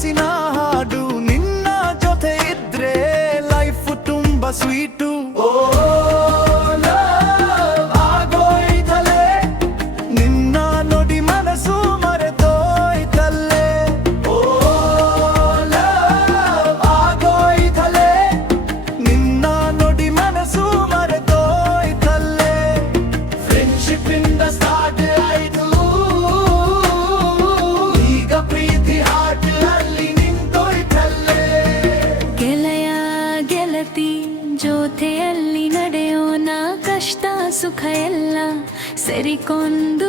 ಕನಸಿನ ಹಾಡು ನಿನ್ನ ಜೊತೆ ಇದ್ರೆ ಲೈಫ್ ತುಂಬಾ ಸ್ವೀಟು. ಓ love, ಆಗೋಯ್ತಲೆ ನಿನ್ನ ನೋಡಿ ಮನಸ್ಸು ಮರೆತೋಯ್ತಲ್ಲೇ. ಓ love, ಆಗೋಯ್ತಲೆ ನಿನ್ನ ನೋಡಿ ಮನಸ್ಸು ಮರೆತೋಯ್ತಲ್ಲೇ. ಫ್ರೆಂಡ್ಶಿಪ್ ಇಂದ ಸ್ಟಾರ್ಟ್ ಆಯ್ತು, ಈಗ ಪ್ರೀತಿ ಹಾರ್ಟ್ ಅಲ್ಲಿ ನಿಂತೋಯ್ತಲ್ಲೇ. ಗೆಳೆಯ ಗೆಳತಿ ಜೊತೆಯಲ್ಲಿ ನಡೆಯೋಣ, ಕಷ್ಟ ಸುಖ ಎಲ್ಲ ಸರಿಕೊಂಡು